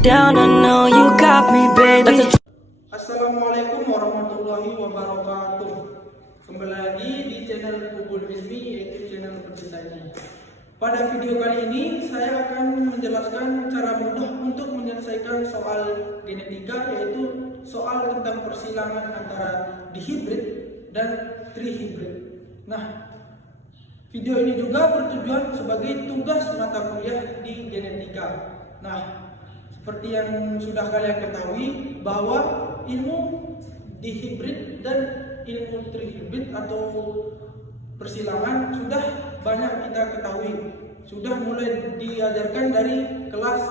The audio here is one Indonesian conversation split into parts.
down, I know you got me, baby. Assalamualaikum warahmatullahi wabarakatuh. Kembali lagi di channel Bubul Ilmi, yaitu channel pecinta ini. Pada video kali ini saya akan menjelaskan cara mudah untuk menyelesaikan soal genetika, yaitu soal tentang persilangan antara dihibrid dan trihibrid. Nah, video ini juga bertujuan sebagai tugas mata kuliah di genetika. Nah, seperti yang sudah kalian ketahui bahwa ilmu dihibrid dan ilmu trihibrid atau persilangan sudah banyak kita ketahui, sudah mulai diajarkan dari kelas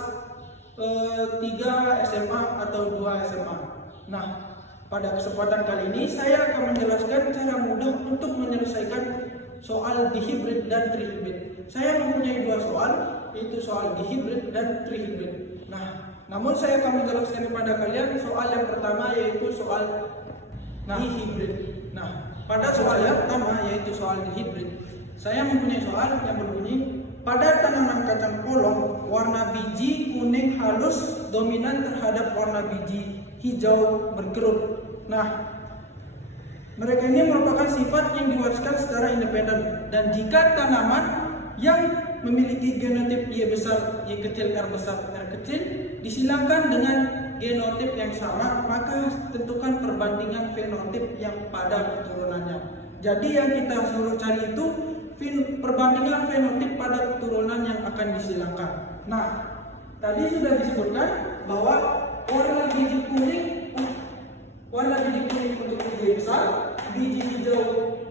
3 SMA atau 2 SMA. Nah, pada kesempatan kali ini saya akan menjelaskan cara mudah untuk menyelesaikan soal dihibrid dan trihibrid. Saya mempunyai dua soal, yaitu soal dihibrid dan trihibrid. Nah, namun saya akan menjelaskan kepada kalian soal yang pertama, yaitu soal dihibrid. Nah, pada soal yang pertama, yaitu soal dihibrid, saya mempunyai soal yang berbunyi, pada tanaman kacang polong, warna biji kuning halus dominan terhadap warna biji hijau berkerut. Nah, mereka ini merupakan sifat yang diwariskan secara independen, dan jika tanaman yang memiliki genotip Y besar, Y kecil, R besar, R kecil disilangkan dengan genotip yang sama, maka tentukan perbandingan fenotip yang pada keturunannya. Jadi yang kita suruh cari itu perbandingan fenotip pada keturunan yang akan disilangkan. Nah, tadi sudah disebutkan bahwa warna biji kuning untuk Y besar, biji hijau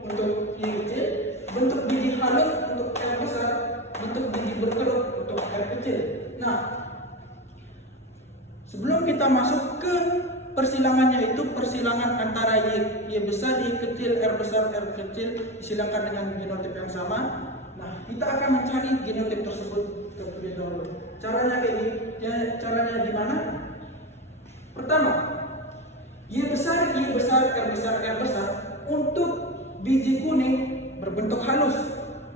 untuk Y kecil, bentuk biji halus untuk R besar, bentuk biji berkerut untuk R kecil. Nah, sebelum kita masuk ke persilangannya, itu persilangan antara Y besar, Y kecil, R besar, R kecil disilangkan dengan genotip yang sama. Nah, kita akan mencari genotip tersebut terlebih dahulu. Caranya kayak gini. Caranya gimana? Pertama, Y besar, R besar, R besar untuk biji kuning berbentuk halus.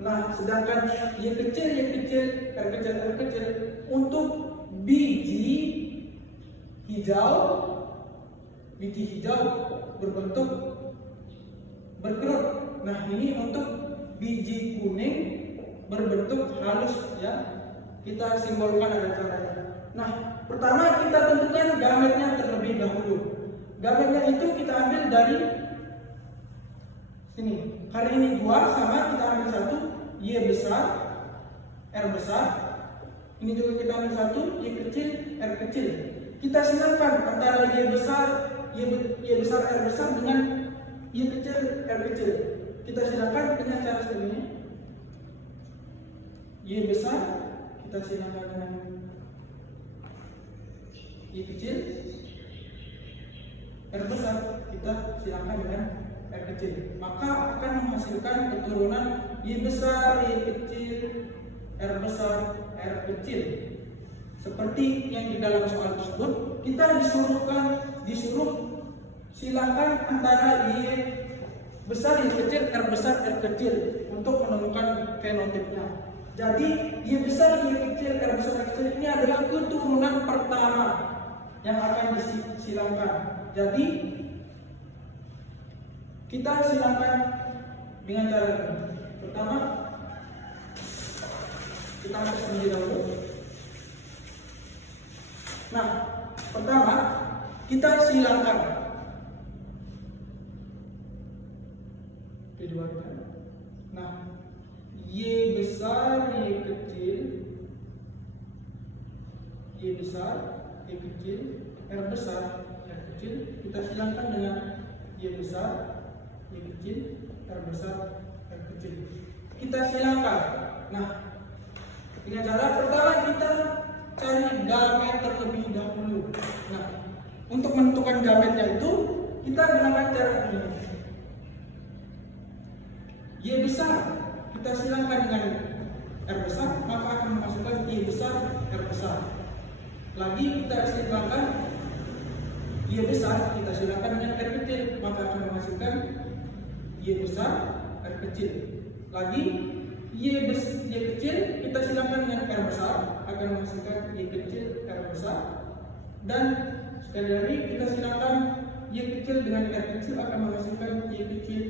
Nah, sedangkan Y kecil, R kecil, R kecil untuk biji hijau berbentuk berkerut. Nah, ini untuk biji kuning berbentuk halus, ya. Kita simbolkan ada caranya. Nah, pertama kita tentukan gametnya terlebih dahulu. Gametnya itu kita ambil dari sini. Hari ini 2 sama, kita ambil 1 Y besar, R besar. Ini juga kita ambil 1 Y kecil, R kecil. Kita silangkan antara Y besar, R besar dengan Y kecil, R kecil. Kita silangkan dengan cara seperti ini. Y besar kita silangkan dengan Y kecil, R besar kita silangkan dengan R kecil. Maka akan menghasilkan keturunan Y besar, Y kecil, R besar, R kecil. Seperti yang di dalam soal tersebut, kita disuruh silangkan antara Y besar, Y kecil, R besar, R kecil untuk menemukan fenotipnya. Jadi Y besar, Y kecil, R besar, R kecil ini adalah keturunan pertama yang akan disilangkan. Jadi kita silangkan dengan cara ini. Pertama, kita masuk sendiri dahulu. Nah, pertama kita silangkan kedua. Nah, Y besar, Y kecil, Y besar, Y kecil, R besar, R kecil kita silangkan dengan Y besar, Y kecil, R besar, R kecil. Kita silangkan. Nah, dengan cara pertama kita cari gamet terlebih dahulu. Nah, untuk menentukan gametnya itu kita gunakan cara ini. Y besar kita silangkan dengan R besar, maka akan memasukkan Y besar, R besar. Lagi kita silangkan Y besar, kita silangkan dengan R kecil, maka akan menghasilkan Y besar, R kecil. Lagi Y kecil kita silangkan dengan R besar, akan menghasilkan Y kecil, R besar. Dan sekali lagi kita silakan Y kecil dengan R kecil akan menghasilkan Y kecil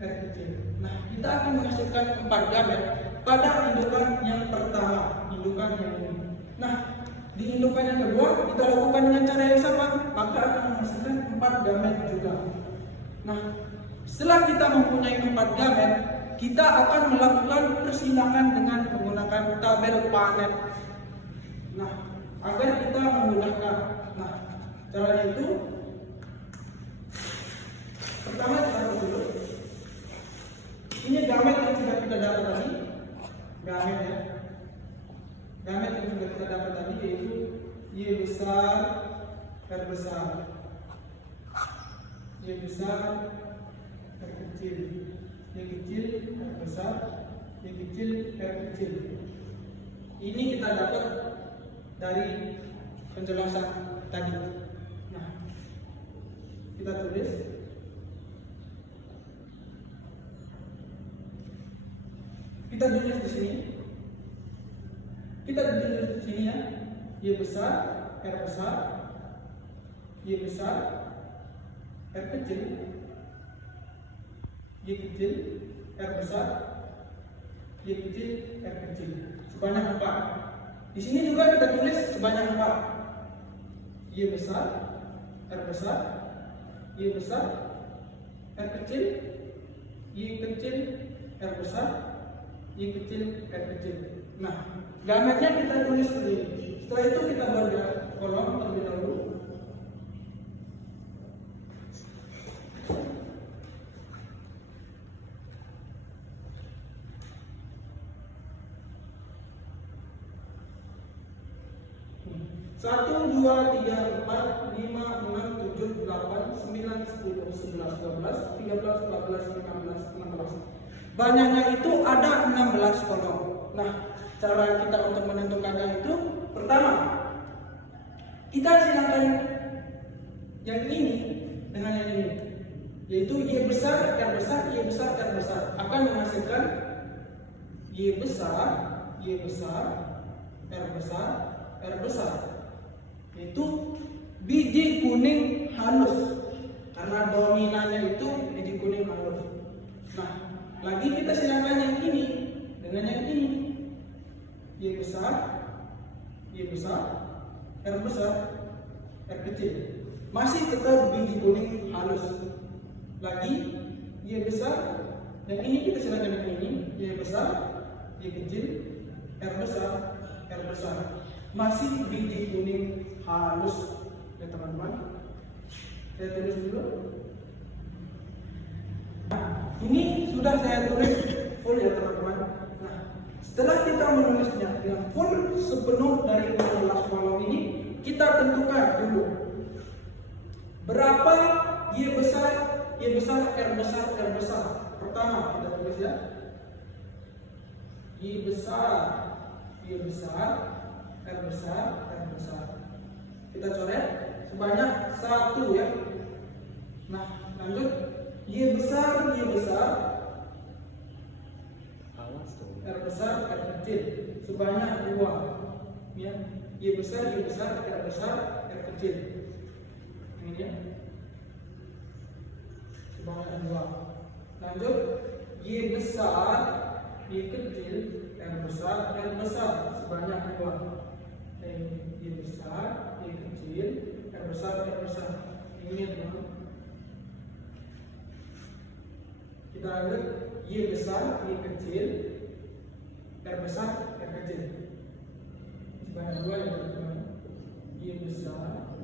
R kecil. Nah, kita akan menghasilkan 4 gamet pada indukan yang pertama, indukan yang ini. Nah, di indukan yang kedua kita lakukan dengan cara yang sama, maka akan menghasilkan 4 gamet juga. Nah, setelah kita mempunyai 4 gamet, kita akan melakukan persilangan dengan menggunakan tabel Panet. Nah, agar kita memudahkan. Nah, caranya itu pertama kita tahu dulu. Ini gamet yang sudah kita dapat tadi. Gamet ya. Gamet yang sudah kita dapat tadi yaitu Y besar, R besar. Y besar, R kecil. Y kecil, R besar. Y kecil, R kecil. Ini kita dapat dari penjelasan tadi. Nah, kita tulis. Kita tulis di sini. Kita tulis di sini ya. Y besar, R besar. Y besar, R kecil. Y kecil, R besar. Y kecil, R kecil. Sebanyak 4. Di sini juga kita tulis sebanyak 4. Y besar, R besar, Y besar, R kecil, Y kecil, R besar, Y kecil, R kecil. Nah, gametnya kita tulis dulu. Setelah itu kita buat kolom terlebih dahulu. Satu, dua, tiga, empat, lima, enam, tujuh, delapan, sembilan, 10, 11, 12, 13, 14, 15, 16. Banyaknya itu ada 16 kolom. Nah, cara kita untuk menentukannya itu pertama, kita silakan yang ini dengan yang ini, yaitu Y besar, R besar, Y besar, R besar akan menghasilkan Y besar, Y besar, R besar, R besar. Itu biji kuning halus karena dominannya itu biji kuning halus. Nah, lagi kita silakan yang ini dengan yang ini. Y besar, Y besar, R besar, R kecil. Masih tetap biji kuning halus. Lagi Y besar, yang ini kita silakan yang ini. Y besar, Y kecil, R besar, R besar. Masih biji kuning halus ya teman-teman. Saya tulis dulu. Nah, ini sudah saya tulis full ya teman-teman. Nah, setelah kita menulisnya dengan full sepenuh dari 16 kolom ini, kita tentukan dulu berapa Y besar, Y besar, R besar, R besar. Pertama kita tulis ya. Y besar, Y besar, R besar, R besar. Kita coret sebanyak 1 ya. Nah, lanjut Y besar, Y besar, R besar, R kecil sebanyak 2 ya. Y besar, Y besar, R besar, R kecil. Ini ya. Sebanyak 2. Lanjut Y besar, Y kecil, R besar, R besar sebanyak 2. Y besar, Y kecil, R besar, R besar. Ini ya teman. Kita lihat Y besar, Y kecil, R besar, R kecil. Sebanyak 2 ya teman. Y besar,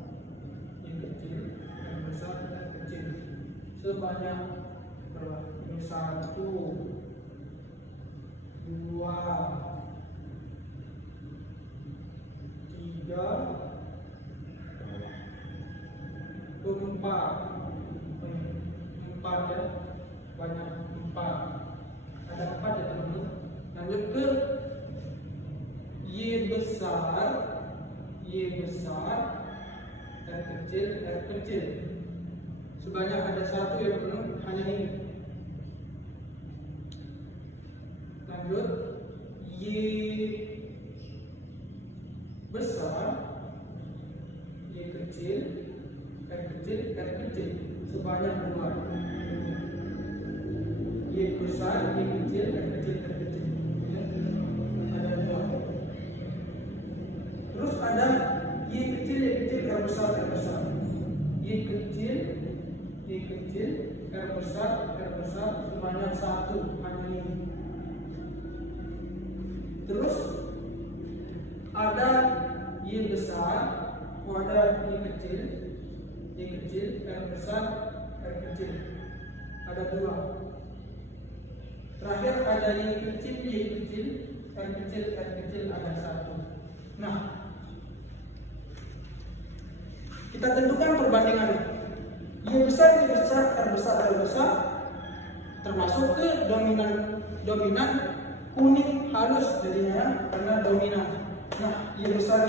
Y kecil, R besar, R kecil. Sebanyak berapa? 1, 2, 3, 4 ya, banyak 4, ada 4 ya teman-teman. Lanjut ke Y besar, Y besar, R kecil, R kecil. Sebanyak ada 1 ya teman-teman, hanya ini. Lanjut Y besar, Y kecil, besar, Y kecil, R kecil, R kecil. Ya. Ada dua. Terus ada Y kecil, R besar, R besar. Y kecil, R besar sebanyak 1 hanya ini. Terus ada Y besar, ada Y kecil, R besar, R kecil. Ada dua. Terakhir ada Y kecil, R kecil ada 1. Nah, kita tentukan perbandingan Y besar, R besar termasuk ke dominan kuning halus jadinya karena dominan. Nah, Y besar,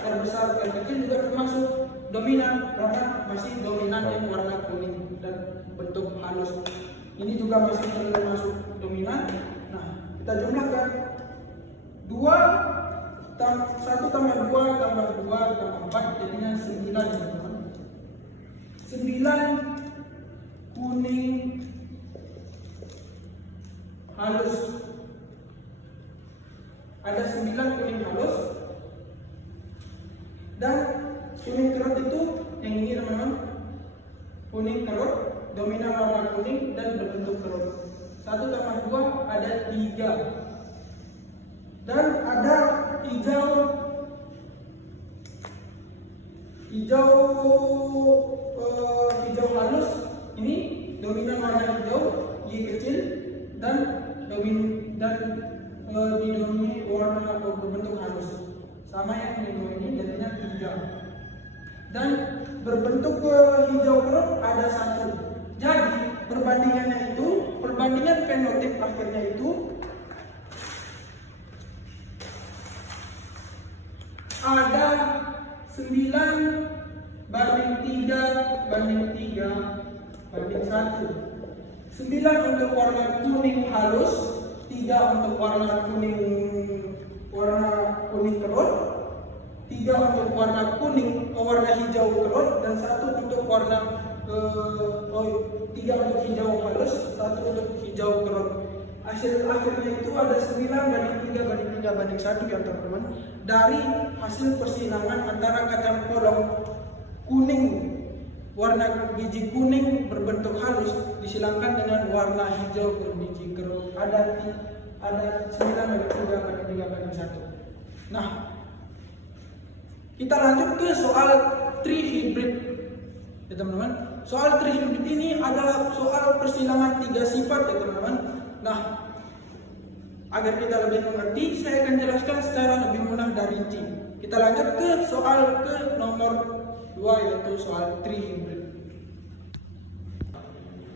R kecil juga termasuk dominan karena masih dominan yang warna kuning dan bentuk halus. Ini juga masih termasuk dominan. Nah, kita jumlahkan 1 tambah 2 tambah 4 jadinya 9 teman-teman. 9 kuning halus. Ada 9 kuning halus dan kuning kerut itu yang ini teman-teman. Kuning kerut, dominan warna kuning dan berbentuk kerut. 1 tambah 2 ada 3. Dan ada hijau halus. Ini dominan warna hijau, Y kecil dan didominasi warna berbentuk halus. Sama yang ini jadinya 3. Dan berbentuk hijau kerut ada 1. Jadi perbandingan fenotip akhirnya itu ada 9 banding 3 banding 1. 9 untuk warna kuning halus, 3 untuk warna kuning kerut, 3 untuk warna hijau kerut, dan 1 untuk warna 3 untuk hijau halus, 1 untuk hijau kerut. Hasil akhirnya itu ada 9 banding 3 banding 3 banding 1 ya teman-teman. Dari hasil persilangan antara kacang polong kuning, warna biji kuning berbentuk halus disilangkan dengan warna hijau berbiji kerut. Ada 9 banding 3 banding 3 banding 1. Nah, kita lanjut ke soal tree hybrid ya teman-teman. Soal tree hybrid ini adalah soal persilangan 3 sifat ya teman-teman. Nah, agar kita lebih mengerti, saya akan jelaskan secara lebih mudah dan rinci. Kita lanjut ke soal ke nomor 2 yaitu soal tree hybrid.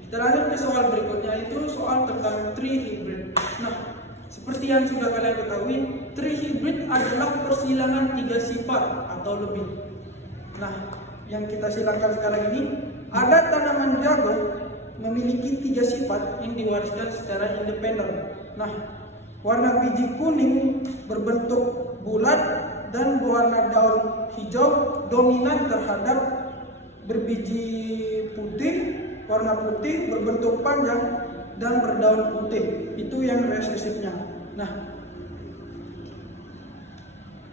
Kita lanjut ke soal berikutnya yaitu soal tentang tree hybrid. Nah, seperti yang sudah kalian ketahui, tree hybrid adalah persilangan 3 sifat atau lebih. Nah, yang kita silangkan sekarang ini ada tanaman jagung memiliki 3 sifat yang diwariskan secara independen. Nah, warna biji kuning berbentuk bulat dan berwarna daun hijau dominan terhadap berbiji putih, warna putih berbentuk panjang dan berdaun putih. Itu yang resesifnya. Nah,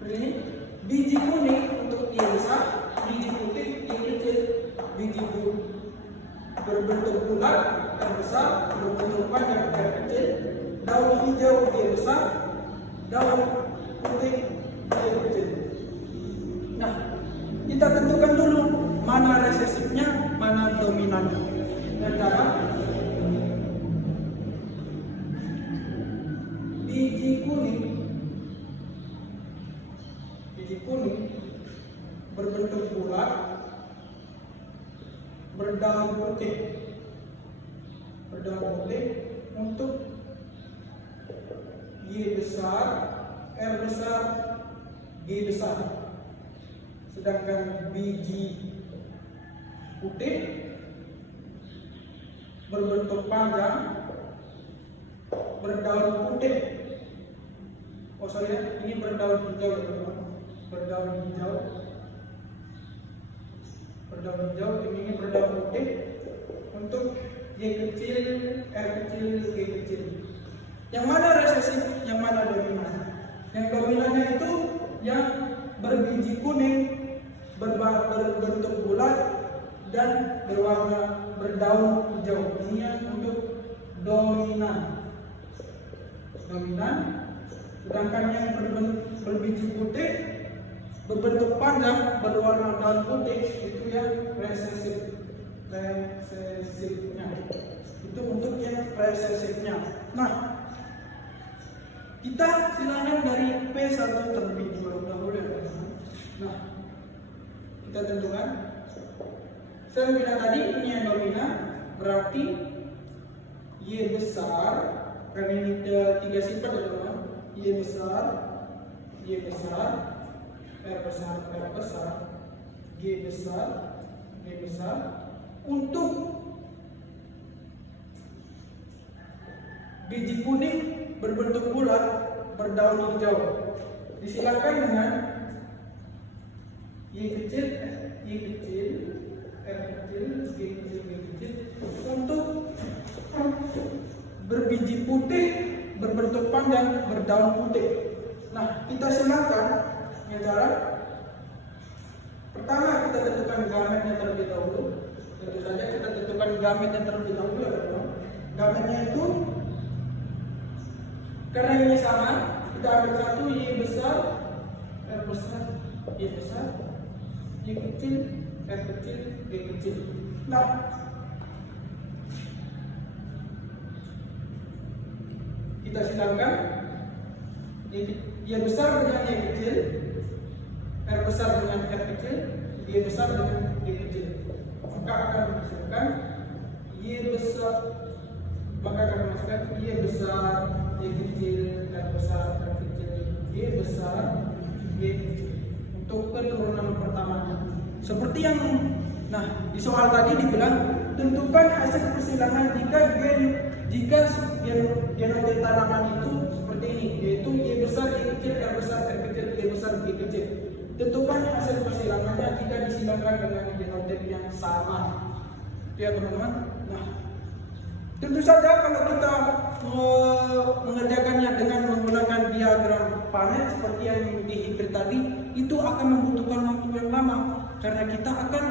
ini biji kuning untuk Y besar, biji putih Y kecil, biji berbentuk bulat R besar, berbentuk panjang R kecil, daun hijau Y besar, daun putih Y kecil. Nah, kita tentukan dulu mana resesifnya, mana dominannya. Dan cara biji kuning berbentuk bulat, berdaun putih untuk Y besar, R besar, G besar. Sedangkan biji putih berbentuk panjang, berdaun putih. Oh sorry, ini berdaun hijau teman-teman. Berdaun hijau, ini berdaun putih untuk Y kecil, R kecil, G kecil. Yang mana resesif, yang mana dominan? Yang dominannya itu yang berbiji kuning, berbentuk bulat dan berwarna berdaun hijau. Ini yang untuk dominan. Sedangkan yang berbiji putih, berbentuk panjang, berwarna daun putih, itu yang resesifnya. Itu untuk yang resesifnya. Nah, kita silakan dari P1 terlebih dahulu. Nah, kita tentukan. Saya bilang tadi ini yang dominan, berarti Y besar, karena ini tiga sifat ya teman. Y besar, R besar, G besar. Untuk biji kuning berbentuk bulat, berdaun hijau, disilakan dengan Y kecil, R kecil, G kecil. Untuk berbiji putih, berbentuk panjang, berdaun putih. Nah, kita silakan dengan cara pertama kita tentukan gametnya terlebih dahulu. Tentu saja kita tentukan gametnya terlebih dahulu. Gametnya itu karena ini sama, kita ambil satu Y besar, R besar, Y besar, Y kecil, R kecil, G kecil. Nah, kita silakan Y besar dengan Y kecil, R besar dengan R kecil, Y besar dengan G kecil. Maka akan menghasilkan Y besar, Y besar, Y kecil, R besar, R kecil, Y besar, Y kecil. Untuk keturunan pertamanya. Seperti yang di soal tadi dibilang tentukan hasil persilangan jika gen tanaman itu seperti ini, yaitu Y besar, Y kecil, R besar, R kecil, Y besar, G kecil. Tentukan hasil persilangannya jika disilangkan dengan genotip yang sama. Ya teman-teman. Nah, tentu saja kalau kita mengerjakannya dengan menggunakan diagram panen seperti yang di hibrid tadi, itu akan membutuhkan waktu yang lama karena kita akan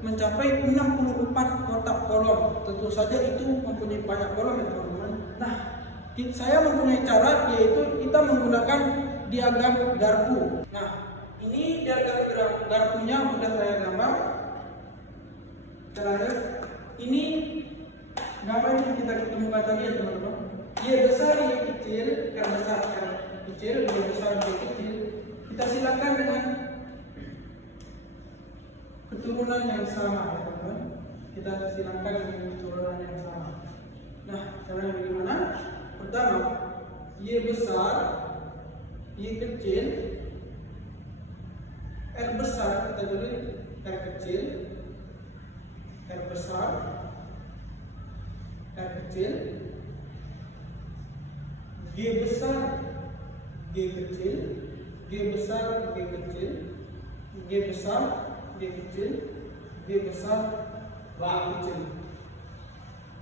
mencapai 64 kotak kolom. Tentu saja itu mempunyai banyak kolom ya teman-teman. Nah, saya mempunyai cara, yaitu kita menggunakan diagram garpu. Nah, ini diagram garpunya sudah saya gambar. Terakhir, ini gambar yang kita ketemukan tadi ya teman-teman. Y besar, Y kecil, R besar, R kecil, Y besar, Y kecil. Kita silakan dengan keturunan yang sama ya teman-teman. Kita silakan dengan keturunan yang sama. Nah, caranya bagaimana? Pertama, Y besar, Y kecil, R besar, kita tulis R kecil, R besar, R kecil, G besar, G kecil, G besar, G kecil, G besar, G kecil, G besar, G kecil.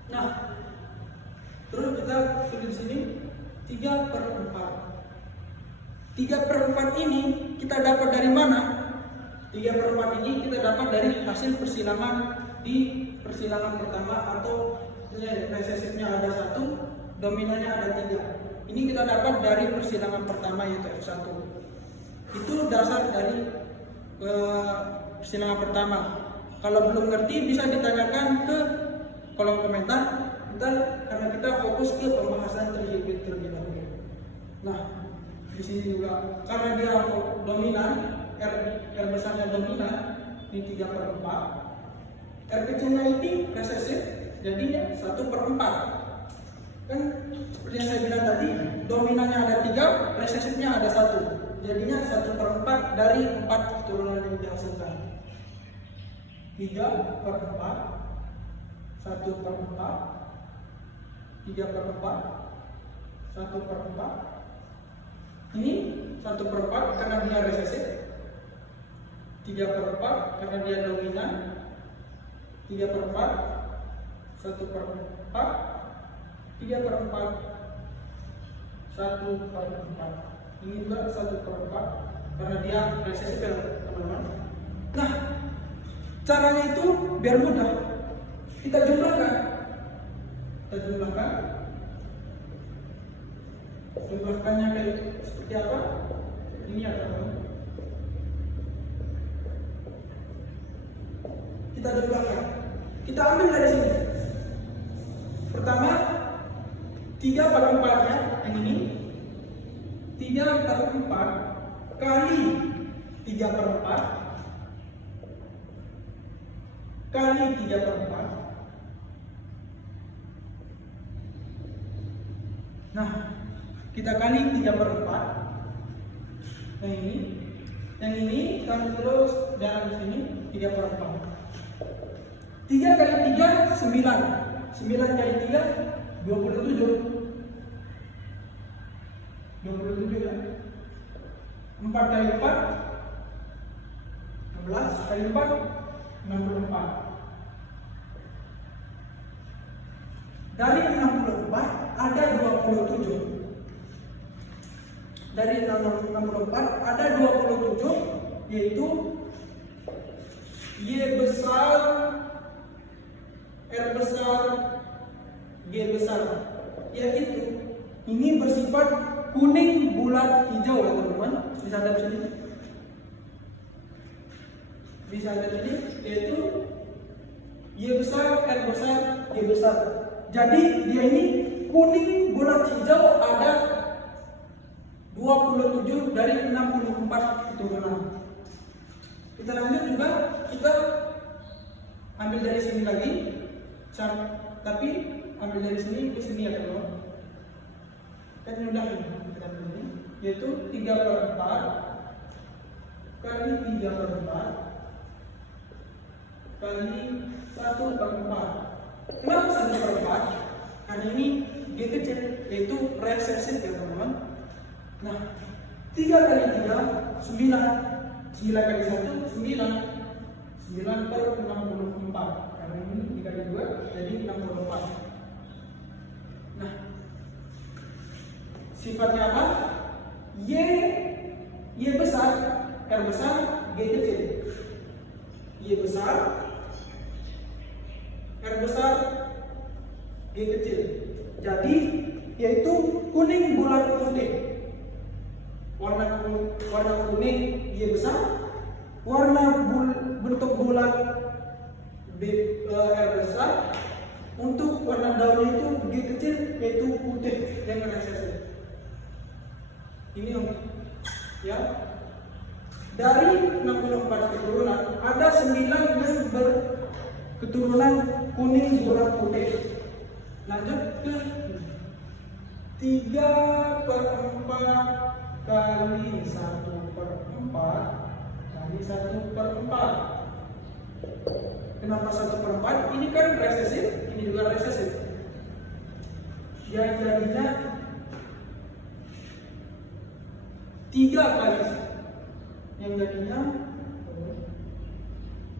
Nah, terus kita tulis sini 3/4. 3/4 ini kita dapat dari mana? 3/4 ini kita dapat dari hasil persilangan di persilangan pertama, atau resesifnya ada 1, dominannya ada 3. Ini kita dapat dari persilangan pertama, yaitu F1. Itu dasar dari persilangan pertama. Kalau belum ngerti bisa ditanyakan ke kolom komentar. Karena kita fokus ke pembahasan terlebih dahulu. Nah, di sini juga karena dia dominan, R besarnya dominan, ini 3/4. R kecilnya ini resesif, jadi 1/4. Kan seperti yang saya bilang tadi, dominannya ada 3, resesifnya ada 1. Jadinya 1/4 dari 4 keturunan yang dihasilkan. 3/4, 1/4, 3/4, 1/4. Ini 1/4 karena dia resesif, 3/4 karena dia dominan, 3/4, 1/4, 3/4, 1/4. Ini juga 1/4 karena dia resesi teman-teman. Nah, caranya itu biar mudah. Kita jumlahkan. Jumlahkannya kayak seperti apa? Ini ya teman-teman. Kita jumlahkan. Kita ambil dari sini. Pertama, 3/4-nya yang ini. 3/4 kali 3/4 kali 3/4. Nah, kita kali 3/4. Yang ini kami terus dalam sini 3/4. 3 kali 3 9. 9 kali 3 27. 27 ya. 4 kali 4 16 kali 4 64. Dari 64 ada 27. Dari 64 ada 27, yaitu Y besar, R besar, G besar. Yaitu ini bersifat kuning bulat hijau ya teman-teman. Bisa lihat sini. Bisa lihat sini, yaitu Y besar, R besar, G besar. Jadi dia ini kuning bulat hijau ada 27 dari 64 keturunan. Kita lanjut juga, kita ambil dari sini lagi, tapi ambil dari sini ke sini ya teman-teman. Kan mudah ini, kita ambil ini, yaitu 3/4 kali 3/4 kali 1/4. Kenapa 1/4? Karena ini G kecil, yaitu resesif ya teman-teman. Nah, 3 kali 3 9. 9 kali 1 9. 9/64. Karena ini dikali 2 jadi 64. Nah, sifatnya apa? Y besar, R besar, G kecil. Y besar, R besar, G kecil. Jadi yaitu kuning bulat putih. Warna kuning Y besar, bentuk bulat R besar. Untuk warna daunnya itu G kecil, yaitu putih dengan resesi. Ini ya. Dari 64 keturunan ada 9 yang berketurunan kuning bulat putih. Lanjut ke 3/4 kali 1/4 kali 1/4. Kenapa 1/4? Ini kan resesif, ini juga resesif. Yang jadinya 3 kali, yang jadinya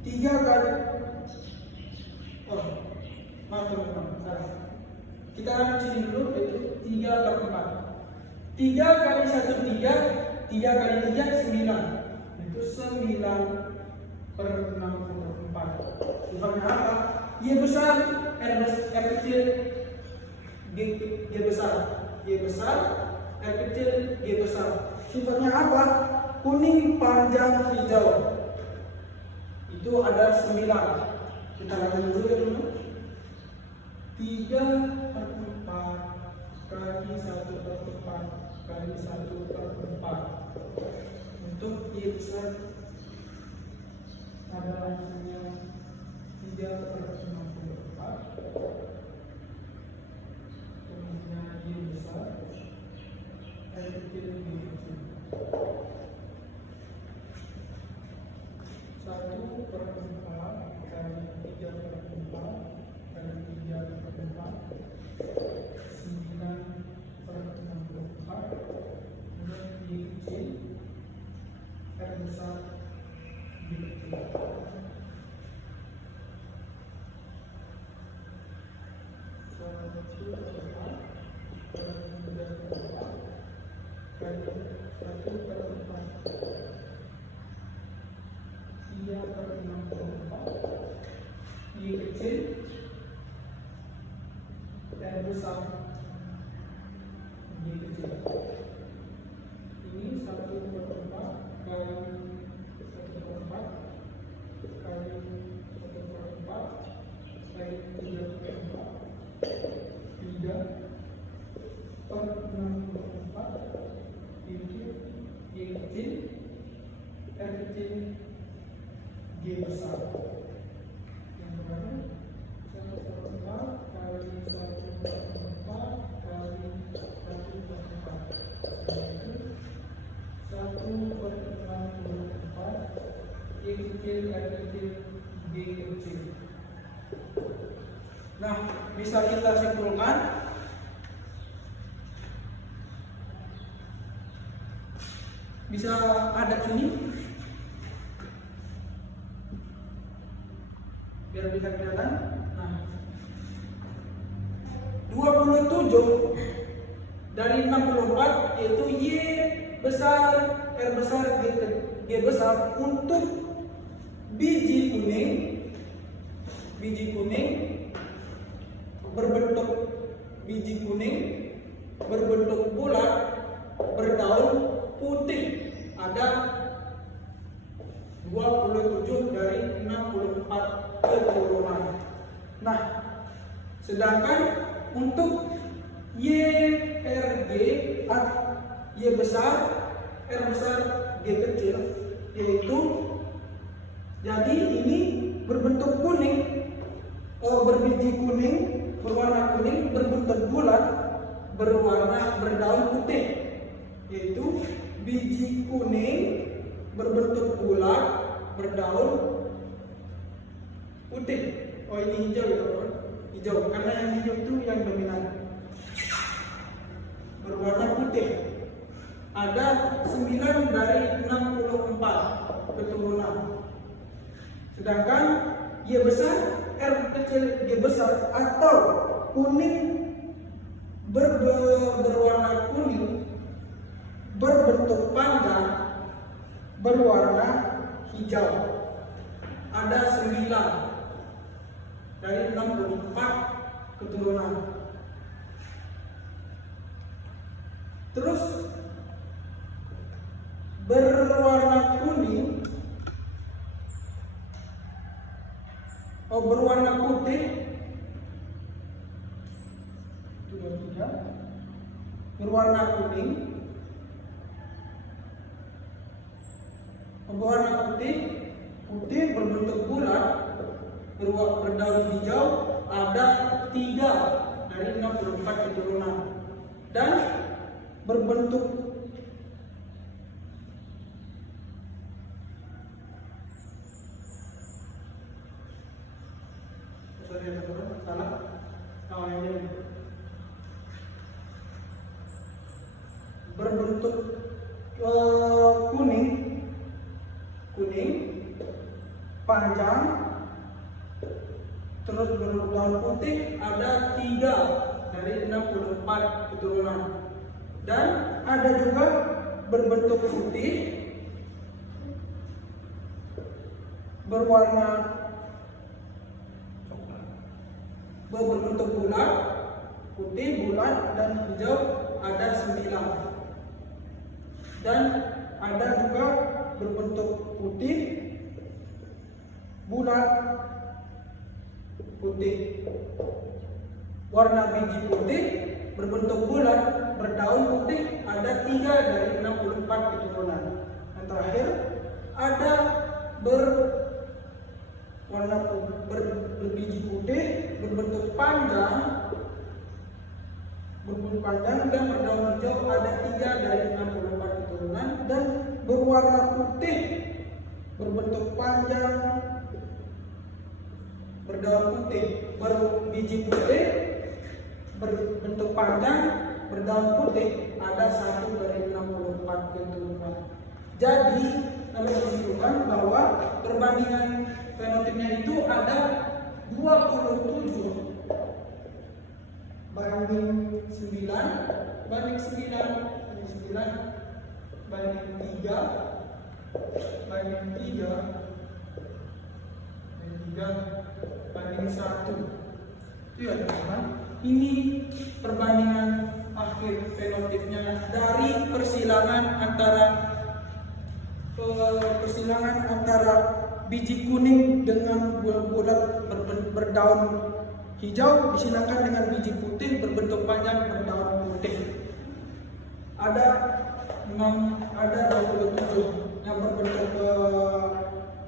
3 kali. Maaf teman-teman, salah. Kita lanjut sini dulu, yaitu 3/4. 3 kali 1 3, 3 kali 3 9. Itu 9/64. Sifatnya apa? Y besar, R kecil, G besar. Y besar, R kecil, G besar. Sifatnya apa? Kuning panjang hijau. Itu ada 9. Kita lihat dulu ya teman-teman. 3/4 kali 1/4 kali 1/4. Untuk Y besar adalah hasilnya 3/64. Kemudian Y besar, R kecil, Y kecil. 1/4 kali 3/4 kali 3/4 9/64. Kemudian Y kecil, R besar, Y kecil. Y kecil dan besar Y kecil. Ini 1/4 kali 1/4 kali 1/4 kali 3/4 3/64 itu Y kecil, R kecil, G besar. Yang pertama 1/4 kali 1/4 kali 1/4 yaitu 1/64 Y kecil, R kecil, G kecil. Nah, bisa kita simpulkan bisa ada sini biar bisa kelihatan. Nah, 27 dari 64 yaitu Y besar, R besar, G besar untuk biji kuning berbentuk bulat berdaun putih ada 27 dari 64 keturunan. Nah, sedangkan untuk YRG Y besar, R besar, G kecil yaitu jadi ini berbentuk kuning, berbiji kuning, berwarna kuning, berbentuk bulat, berdaun putih yaitu biji kuning berbentuk bulat berdaun putih. Oh, ini hijau ya teman, hijau karena yang hijau itu yang dominan berwarna putih. Ada 9 dari 64 keturunan. Sedangkan Y besar, R kecil, G besar atau kuning berwarna kuning berbentuk panjang berwarna hijau ada 9 dari 64 keturunan. Terus berwarna kuning, berwarna putih itu 23, berwarna kuning, berwarna putih berbentuk bulat berdaun hijau ada 3 dari 64 keturunan dan berbentuk berbentuk kuning panjang terus berdaun putih ada 3 dari 64 keturunan dan ada juga berbentuk putih berbentuk bulat, putih, bulat dan hijau ada 9 dan ada juga berbentuk putih, bulat, putih, warna biji putih, berbentuk bulat, berdaun putih ada 3 dari 64 keturunan. Yang terakhir ada berwarna berbiji putih, berbentuk panjang dan berdaun hijau ada 3 dari 64 keturunan dan berwarna putih, berbentuk panjang, berdaun putih, berbiji putih, berbentuk panjang, berdaun putih ada 1 dari 64 keturunan. Jadi kami menunjukkan bahwa perbandingan fenotipnya itu ada 27 banding 9, banding 9, banding 3, banding 3, banding 1. Itu ya teman-teman. Ini perbandingan akhir fenotipnya dari persilangan antara biji kuning dengan bulat berdaun hijau disilangkan dengan biji putih berbentuk panjang berdaun putih. Ada 27 yang berbentuk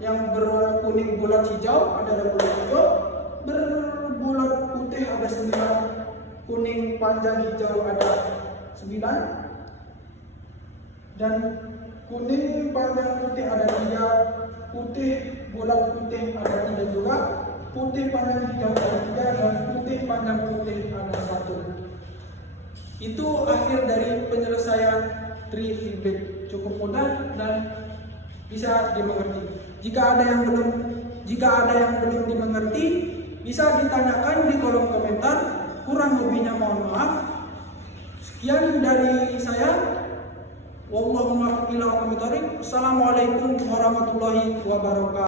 yang berwarna kuning bulat hijau, ada 27, berbulat putih ada 9, kuning panjang hijau ada 9, dan kuning panjang putih ada 3, putih bulat putih ada 3 juga, putih panjang hijau ada 3, dan putih panjang putih ada 1. Itu akhir dari penyelesaian trifibet. Cukup mudah dan bisa dimengerti. Jika ada yang belum dimengerti, bisa ditanyakan di kolom komentar. Kurang lebihnya mohon maaf. Sekian dari saya. Wallahumma ila wa Assalamualaikum warahmatullahi wabarakatuh.